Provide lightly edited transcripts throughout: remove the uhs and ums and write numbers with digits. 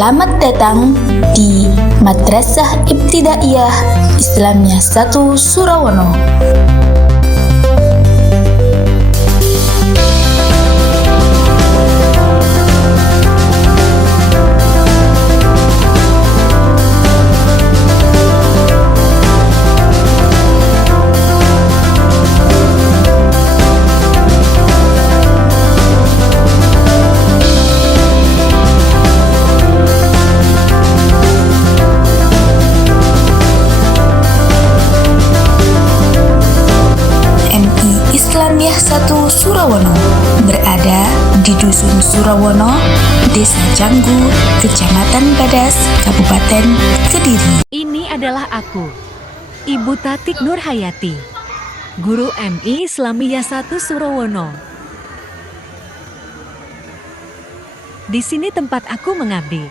Selamat datang di Madrasah Ibtidaiyah Islamiyah 1 Surawono. Islamiyah 1 Surawono berada di Dusun Surawono, Desa Canggu, Kecamatan Badas, Kabupaten Kediri. Ini adalah aku, Ibu Tatik Nurhayati, Guru MI Islamiyah 1 Surawono. Di sini tempat aku mengabdi,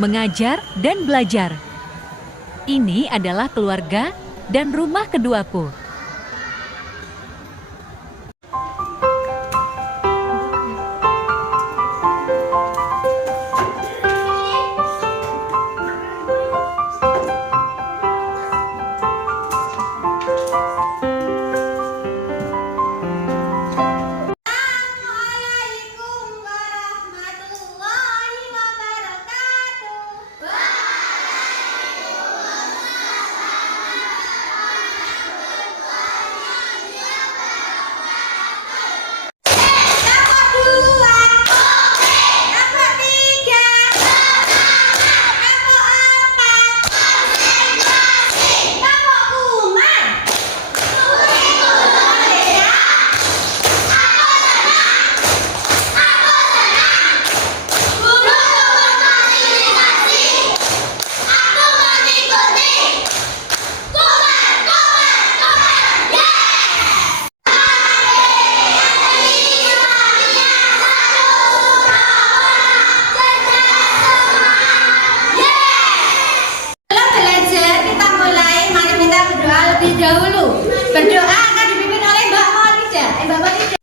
mengajar dan belajar. Ini adalah keluarga dan rumah keduaku. Dahulu berdoa akan dipimpin oleh Mbak Maulida. Mbak Maulida.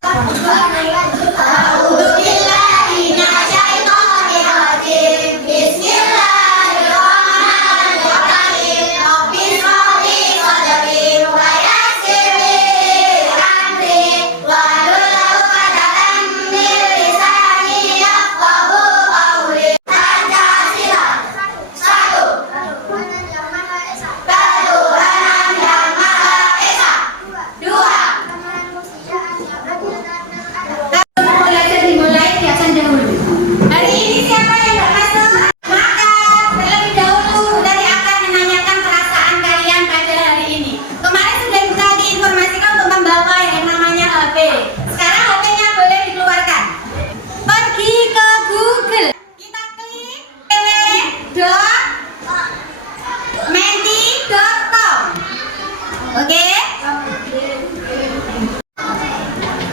Oke.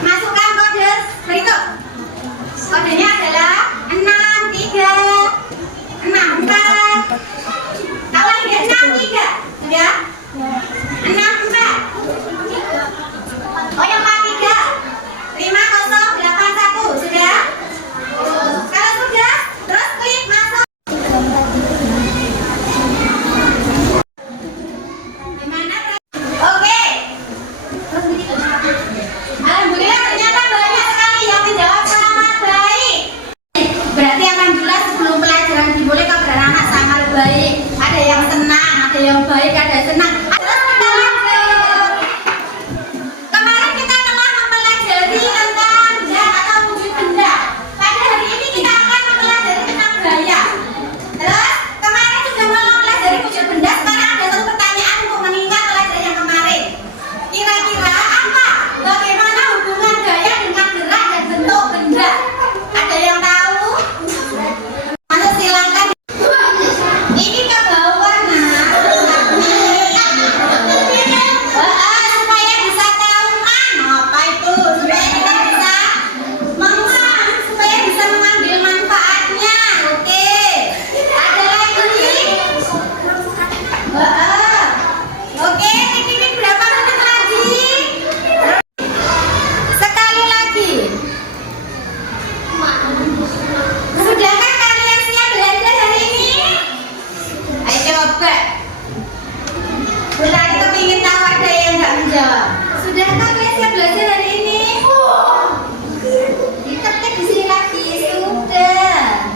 Masukkan kode berikut. Kodenya adalah 6364. Kalau tidak 63, sudah? 64. Oh yang 43. 5081, sudah? Kalau sudah, terus klik masuk. Alhamdulillah ternyata banyak sekali yang menjawab sangat baik. Berarti akan jelas sebelum pelajaran dimulai kalau beranak sangat baik. Ada yang senang, ada yang baik, ada yang senang. Terus kita lanjut. Kemarin kita telah mempelajari tentang zat atau wujud benda. Pada hari ini kita akan mempelajari tentang gaya. Terus kemarin sudah mempelajari wujud benda. Sekarang ada satu pertanyaan untuk mengingat pelajaran yang kemarin. Kira-kira apa? Bagaimana hubungan gaya dengan gerak dan bentuk benda? Ada yang tahu? Masuk silakan. Ini ke bawah, nah. siap belajar hari ini? Diketik di sini lagi, sudah.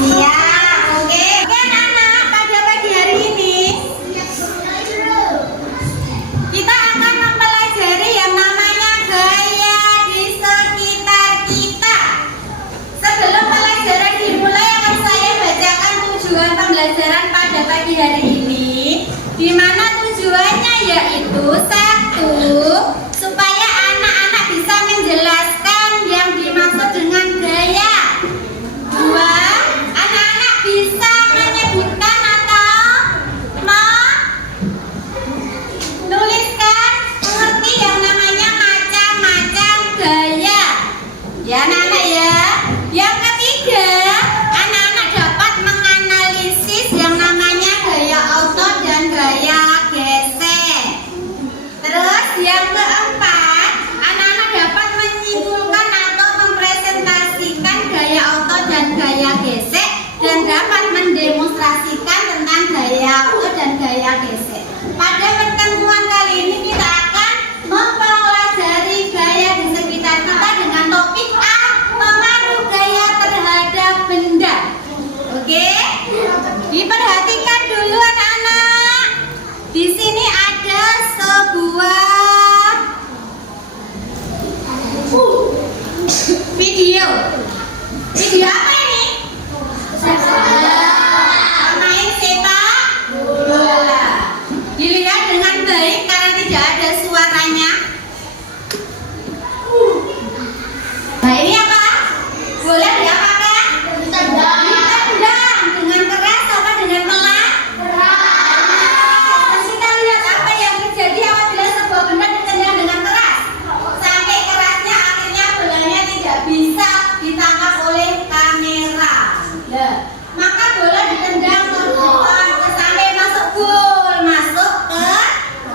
Siap, oke. Oke anak-anak, pada pagi hari ini kita akan mempelajari yang namanya gaya di sekitar kita. Sebelum pelajaran dimulai akan saya bacakan tujuan pembelajaran pada pagi hari ini, di mana tujuannya yaitu satu, supaya anak-anak bisa menjelaskan yang dimaksud dengan gaya. Dua, anak-anak bisa menyebutkan atau menuliskan mengerti yang namanya macam-macam gaya. Ya anak-anak ya. Yang ketiga, anak-anak dapat menganalisis yang namanya gaya auto dan gaya gesek. Terus yang keempat, anak-anak dapat menyimpulkan atau mempresentasikan gaya auto dan gaya gesek dan dapat mendemonstrasikan tentang gaya auto dan gaya gesek. Pada pertemuan kali ini kita akan mempelajari gaya di sekitar kita dengan topik A, pengaruh gaya terhadap benda. Oke? Diperhatikan dulu anak-anak. Di sini ada sebuah video. Video apa ini? Pemain sepak bola. Dilihat dengan baik karena tidak ada suaranya. Nah ini apa? Boleh diapakan? Ditendang dengan keras apa dengan pelan? Keras. Kita lihat apa yang terjadi apabila sebuah benda ditendang dengan keras. Sampai kerasnya akhirnya bolanya tidak bisa ditangkap oleh kamera. Maka bola ditendang ke depan sampai masuk gol, masuk ke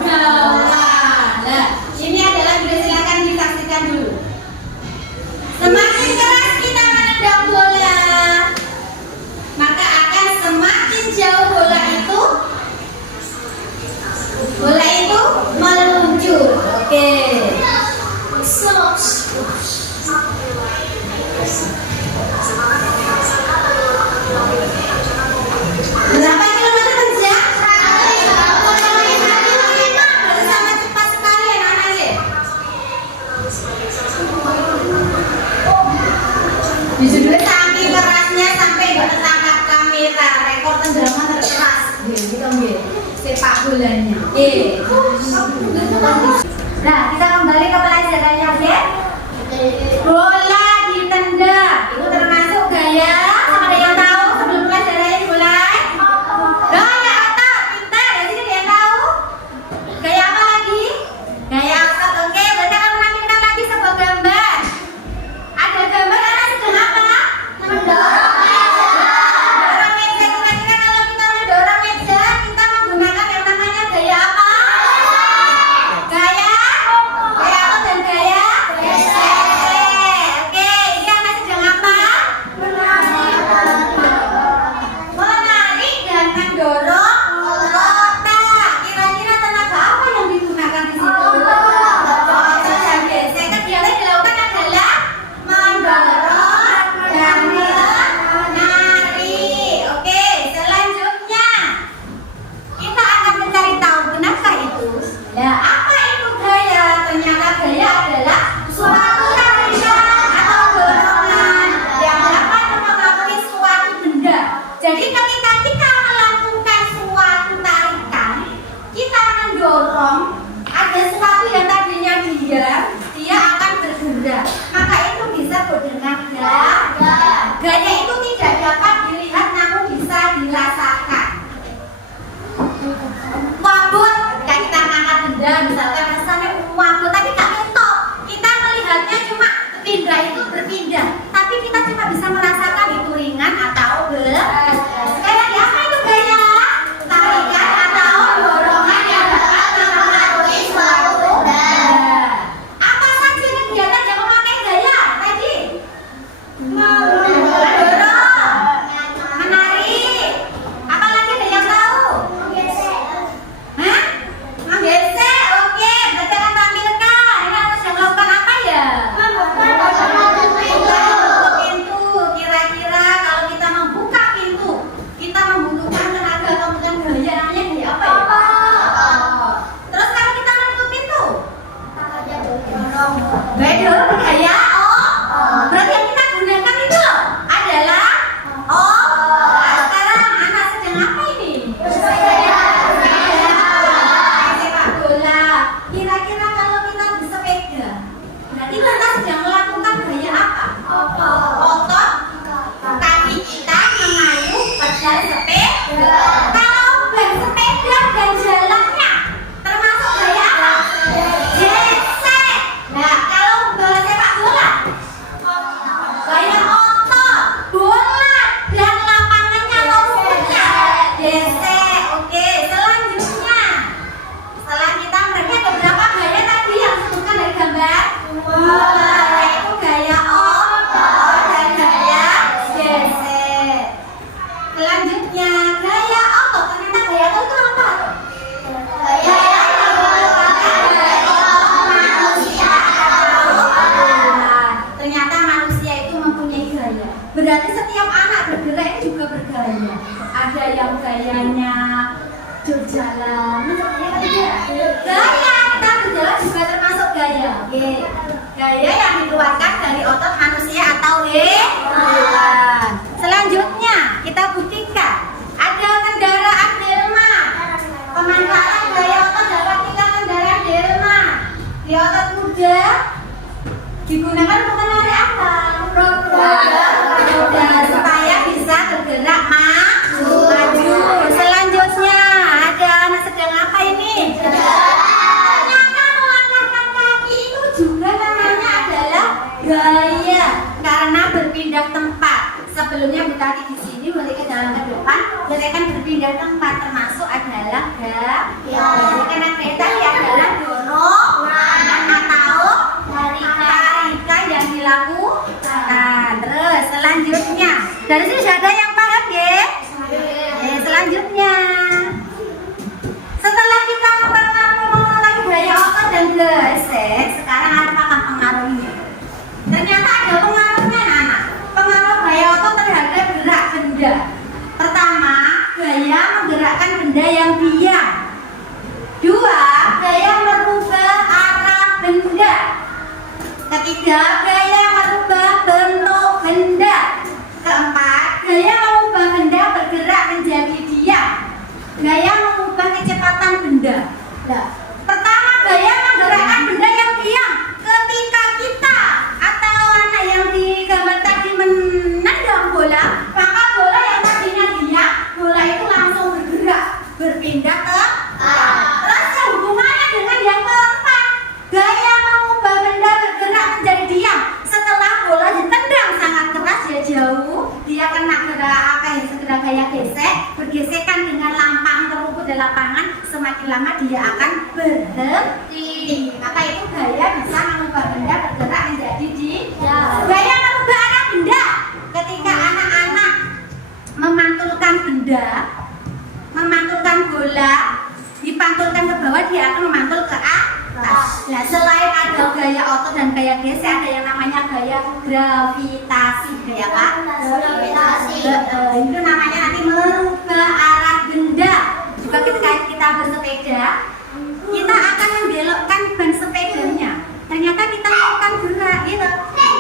gawang. Ini adalah video, silakan disaksikan dulu. Semakin keras kita menendang bola, maka akan semakin jauh bola itu meluncur. Oke. Berapa kilometer per jam? 155. Sangat cepat sekali anak-anak ya. Dijudulnya saking kerasnya sampai gak tertangkap kamera, rekor tendangan terkeras gitu nggih. Sepak bolanya. Oke. Nah, kita kembali ke pelajarannya, oke? Bola ditendang itu termasuk gaya. Sama ada yang tahu sebelum pelajarannya dimulai? Gaya otot, pintar. Jadi ada yang tahu? Gaya apa lagi? Gaya otot, oke. Berarti akan menampilkan lagi sebuah gambar. Ada gambar anak sedang apa? Mendorong meja. Kira-kira kalau kita mendorong meja, kita menggunakan yang namanya gaya apa? Gaya otot dan gaya gesek. Oke, ini anak sedang apa? Menari dan mendorong otak. Kira-kira tenaga apa yang digunakan di situ? Otot dan gesek. Kegiatan yang dilakukan adalah mendorong dan menari. Oke, selanjutnya kita akan mencari tahu kenapa itu. Ya, apa itu gaya? Ternyata gaya adalah suatu tarikan atau dorongan yang dapat mempengaruhi suatu benda. Jadi ketika kita melakukan suatu tarikan, kita mendorong ada sesuatu yang tadinya diam, dia akan bergerak. Maka itu disebut dengan gaya. Gaya itu tidak dapat dilihat namun bisa dirasakan. Wabut, ketika kita mengangkat benda, misalkan sampai wabut, tapi tak mentok. Kita melihatnya cuma pindah itu berpindah, tapi kita cuma bisa merasakan itu ringan atau berat. Kayak apa itu gaya? Tarikan atau dorongan yang dapat mempengaruhi suatu benda. Apa saja kegiatan yang memakai gaya tadi? Mendorong, menari, apalagi ada yang tahu? Bersepeda. Kalau bersepeda dan jalannya termasuk gaya apa? Gesek. Nah, kalau sepak bola gaya otot, bola dan lapangannya atau rumputnya gesek. Oke, selanjutnya setelah kita mereka ada berapa gaya tadi yang disebutkan dari gambar? Yaitu gaya otot dan gaya gesek. Selanjutnya gaya otot. Ternyata gaya otot itu apa? Gaya manusia. Ternyata manusia itu mempunyai gaya. Berarti setiap anak bergerak itu juga bergaya. Ada yang gayanya berjalan. Gaya kita berjalan juga termasuk gaya. Oke. Gaya yang dikeluarkan dari otot manusia atau hewan. Selanjutnya kita buktikan ada kendaraan delma. Pemanfaatan gaya otot dapat kita kendaraan delma. Di otot muda digunakan untuk menarik apa? Roda supaya bisa bergerak maju. Selanjutnya ada anak sedang apa ini? Ternyata melangkahkan kaki itu juga namanya adalah gaya karena berpindah tempat. Sebelumnya Bu Tati di sini mulai ke jalan ke depan, mereka berpindah tempat termasuk adalah gaya. Karena kereta adalah dorongan atau tarikan yang dilakukan. Terus selanjutnya dari sini sudah ada yang paham ya? Selanjutnya setelah kita mengenai gaya otot dan gesek, sekarang apakah pengaruhnya? Ternyata ada pengaruhnya anak. Pengaruh gaya otot terhadap gerak benda. Pertama, gaya menggerakkan benda yang diam. Dua, gaya merubah arah benda. Ketiga, gaya merubah bentuk benda. Keempat, gaya mengubah benda bergerak menjadi diam. Gaya mengubah kecepatan benda. Nah, pertama, gaya menggerakkan benda yang diam. Ketika kita atau anak yang di gambar tadi menendang bola, maka bola yang tadinya diam, bola itu langsung bergerak, berpindah ke terus hubungannya dengan yang keempat, gaya mengubah benda bergerak menjadi diam. Setelah bola ditendang sangat keras ya jauh, dia kena gerak gaya gesek, bergesekan dengan lampang terukur di lapangan, semakin lama dia akan berhenti. Maka itu gaya bisa mengubah benda bergerak menjadi diam. Gaya mengubah arah benda. Ketika anak-anak memantulkan benda, memantulkan bola, dipantulkan ke bawah, dia akan memantul ke atas. Nah, selain ada gaya otot dan gaya gesek, ada yang namanya gaya gravitasi. Gaya apa? Gravitasi. Itu namanya nanti merubah arah benda. Juga ketika kita bersepeda, kita akan membelokkan ban sepedanya. Ternyata kita akan gerak gitu.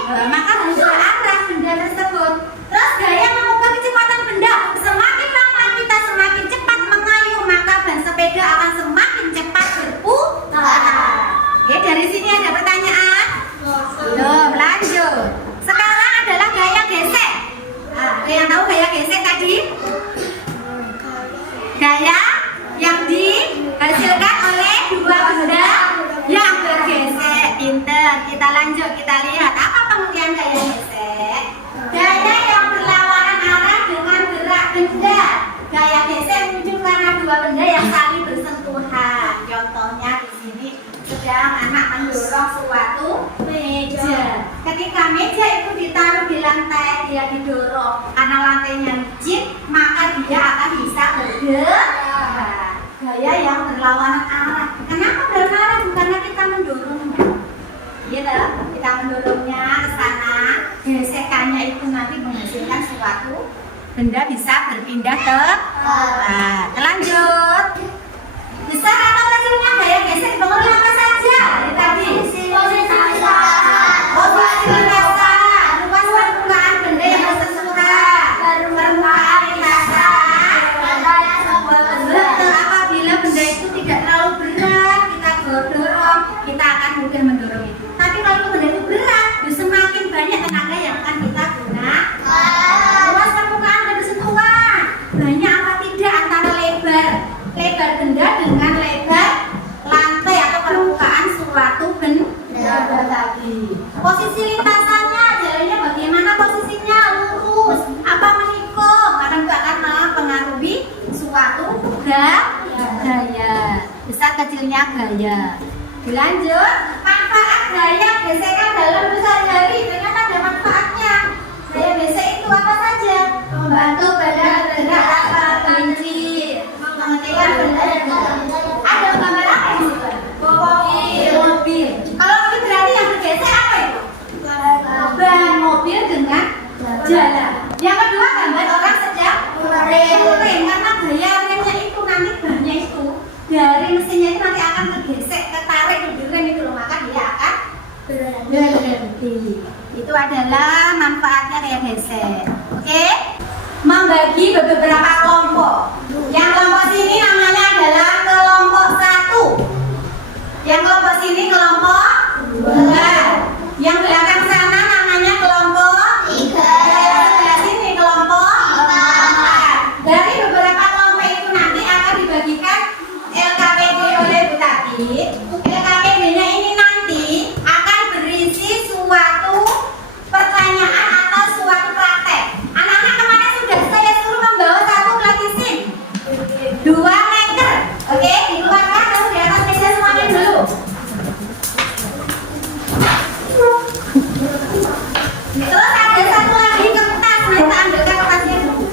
Maka harus arah benda tersebut. Terus gaya mengubah kecepatan benda. Semakin lama kita semakin cepat mengayuh, maka ban sepeda akan semakin cepat berputar. Oke, dari sini ada pertanyaan? Belum, lanjut. Sekarang adalah gaya gesek. Ada yang tahu gaya gesek tadi? Gaya yang dihasilkan oleh dua benda yang bergesek. Pinter. Kita lanjut, kita lihat apa pengertian gaya gesek. Gaya yang berlawanan arah dengan gerak benda. Gaya gesek muncul karena dua benda yang saling bersentuhan. Contohnya di sini sedang anak mendorong suatu meja. Ketika meja itu ditaruh di lantai, dia didorong karena lantainya licin, maka dia akan bisa bergerak. Gaya yang berlawanan arah. Kenapa berlawanan arah? Bukannya kita mendorongnya. Gitu, kita mendorongnya ke sana, gesekannya itu nanti menghasilkan suatu benda bisa berpindah ke lanjut. Besar atau kecilnya gaya gesek dipengaruhi apa saja? Tadi posisi lintasan, luas permukaan benda yang bersentuhan, permukaan lintasan. Apabila benda itu tidak terlalu berat, kita dorong, kita akan mudah mendorong itu. Tapi kalau benda itu berat, semakin banyak tenaga yang akan kita gunakan. Luas permukaan dan bersentuhan. kecilnya gaya. Dilanjut, manfaat gaya gesekan dalam sehari-hari ternyata ada manfaatnya. Gaya gesek itu apa saja? Membantu badan bergerak tanpa kelinci, menghentikan benda yang ada gambar apa di situ? Mobil. Kalau mobil berarti yang bergesek apa itu? Ban mobil dengan jalan. Yang kedua gambar orang sedang rem karena gaya remnya itu nanti bannya itu dari mesinnya itu nanti akan tergesek, ketarik di rem itu loh, maka dia akan berhenti. Itu adalah manfaatnya kayak gesek. Oke? Membagi beberapa kelompok. Yang kelompok sini namanya adalah kelompok 1. Yang kelompok sini kelompok 2. Yang belakang sana namanya kelompok 3. Yang sebelah sini kelompok 4. Dari beberapa kelompok itu nanti akan dibagikan LKPD oleh Bu Tati. LKPD-nya ini nanti akan berisi suatu pertanyaan atau suatu praktek. Anak-anak kemarin sudah saya suruh membawa satu platisin, 2 meter. Oke, dikeluarkan lalu di atas meja semuanya dulu. Terus ada satu lagi kertas, kita ambilkan kertasnya dulu.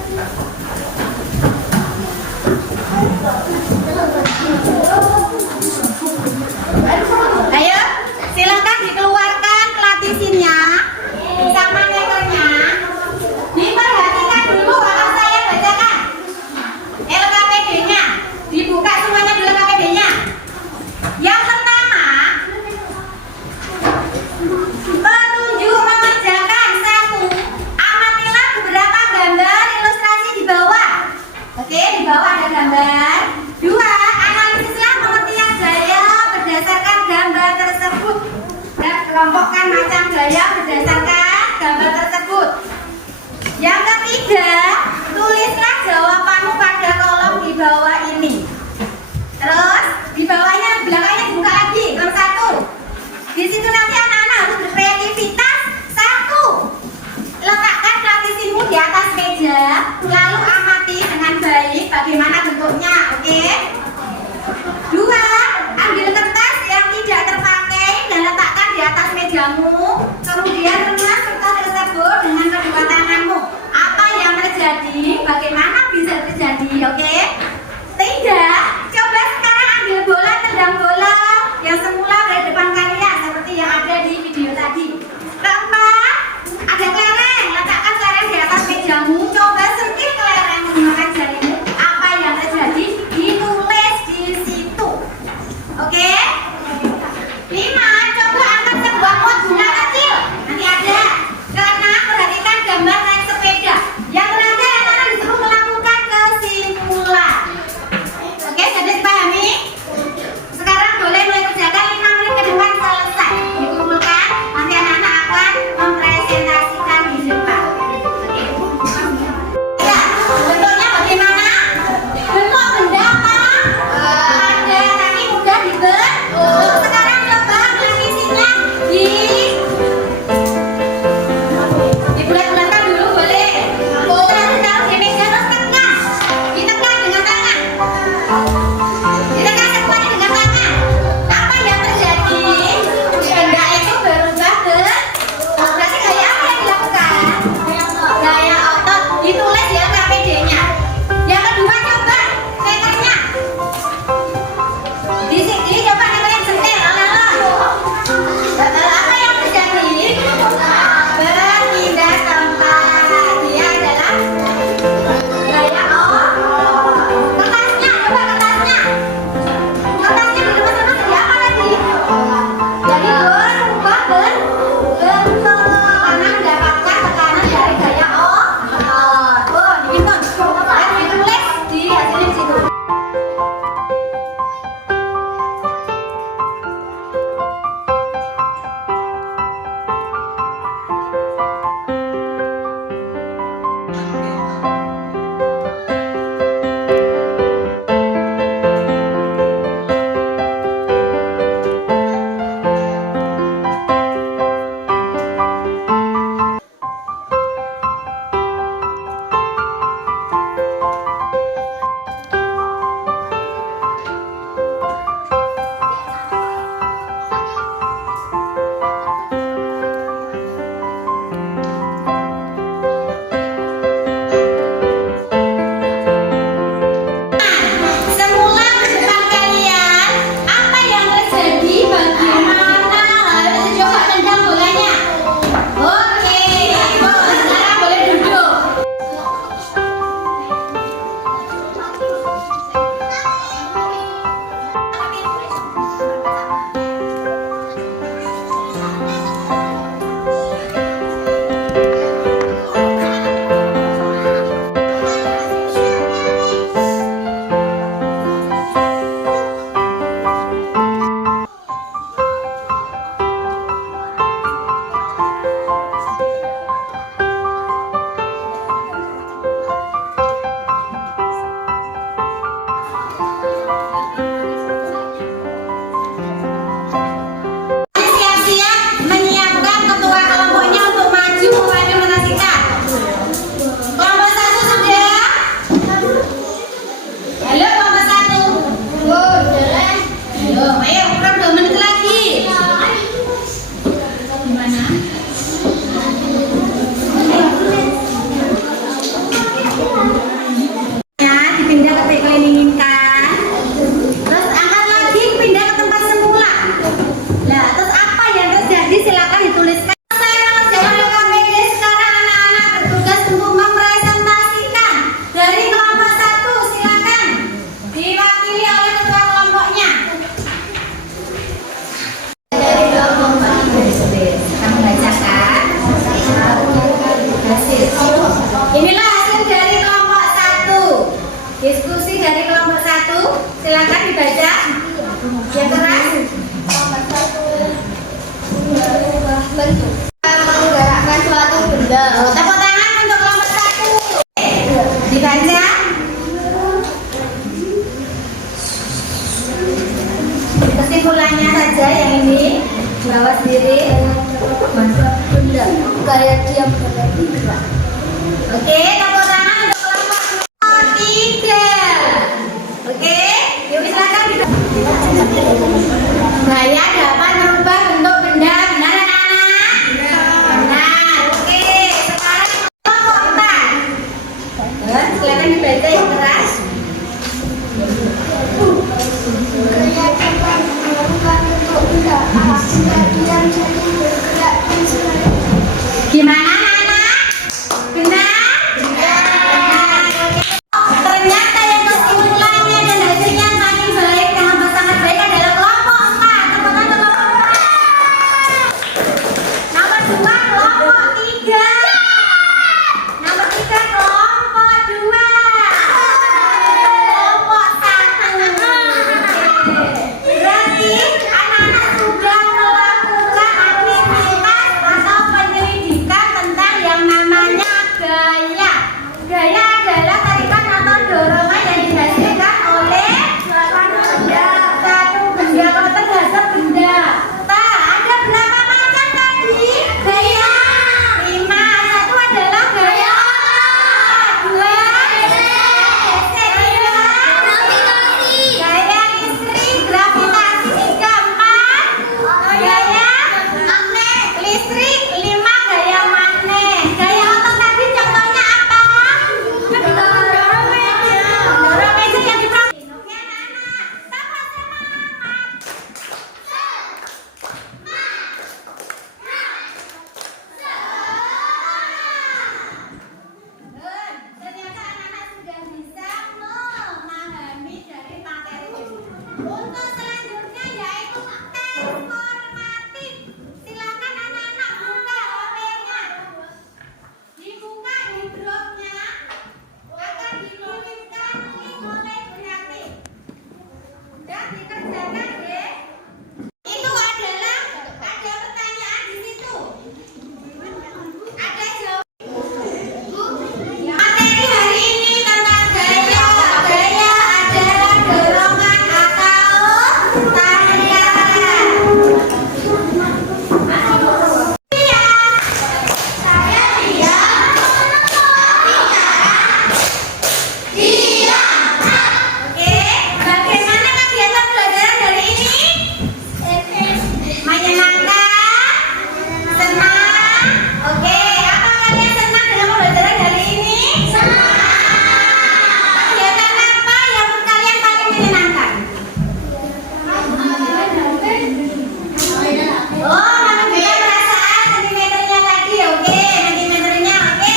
Ayo, silakan dikeluarkan platisinnya sama meternya. Diperhatikan dulu akan saya bacakan LKPD-nya. Dibuka semuanya dulu LKPD-nya. Yang pertama, petunjuk mengerjakan. 1. Amatilah beberapa gambar ilustrasi di bawah. Oke, di bawah ada gambar. 2. Analisislah pengertian gaya berdasarkan gambar tersebut dan kelompokkan macam gaya berdasarkan gambar tersebut. Yang ketiga, tulislah jawabanmu pada kolom di bawah ini. Terus di bawahnya, belakangnya dibuka lagi, nomor 1. Di situ nanti anak-anak harus berkreativitas. 1. Letakkan platisinmu di atas meja, lalu amati dengan baik bagaimana bentuknya. Oke? 2. Ambil kertas yang tidak terpakai dan letakkan di atas mejamu. Kemudian remas kertas tersebut dengan kedua tanganmu. Apa yang terjadi? Bagaimana bisa terjadi? Oke? 3. Coba sekarang ambil bola, tendang bola yang semula dari depan kalian seperti yang ada di video tadi. 4. Ada kelereng, letakkan kelereng di atas mejamu. Coba sentil kelereng menggunakan jarimu. Apa yang terjadi? Ditulis di situ. Oke? 5. Coba angkat sebuah pot bunga kecil. Nanti ada. Karena perhatikan gambar naik sepeda. Yang terakhir anak-anak disuruh melakukan kesimpulan. Silakan dibaca yang keras. Gaya dapat melakukan bentuk benda alat benda diam jadi bergerak dan sebagainya. Gimana anak-anak? Benar? Benar. Ternyata yang kesimpulannya dan hasilnya sangat baik dan sangat baik adalah kelompok 4. Teman-teman kelompok 4. Nomor 2 kelompok 3. Nomor 3 kelompok 2. Kelompok 1. Berarti anak-anak sudah melakukan aktivitas atau penyelidikan tentang yang namanya gaya. Gaya adalah tarikan atau dorongan yang dihasilkan oleh satu benda terhadap benda. Ada berapa macam tadi? Gaya 5. Satu adalah gaya dua gaya listrik, gravitasi 3, 4 gaya listrik, 5 gaya magnet. Gaya otot tadi contohnya apa? Dorong meja yang dipraktik. Oke anak-anak, sama-sama. Ternyata anak-anak sudah bisa memahami dari materi ini. Untuk selanjutnya yaitu tes formatif. Silakan anak-anak buka HP-nya. Dibuka di dropnya akan dikirimkan link oleh kreatif. Dan dikerjakan deh. Itu adalah ada pertanyaan di situ. Ada jawaban. Materi hari ini tentang gaya. Gaya adalah dorongan atau tarikan. Iya. Saya diam. Oke, bagaimana kegiatan pelajaran hari ini? Menyenangkan? Senang? Oke, apa kalian senang dengan pembelajaran hari ini? Senang. Kegiatan apa yang kalian paling menyenangkan? Oh, menunjukkan perasaan sentimeternya tadi. Oke, sentimeternya. Oke.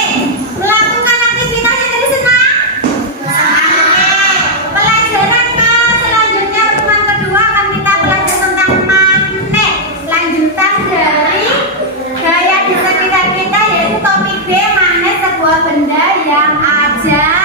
Melakukan aktivitas yang tadi senang? Senang. Oke. Pelajaran ke selanjutnya pertemuan kedua akan kita belajar tentang magnet. Lanjutan dari gaya di sekitar kita yaitu topik B, magnet sebuah benda yang ada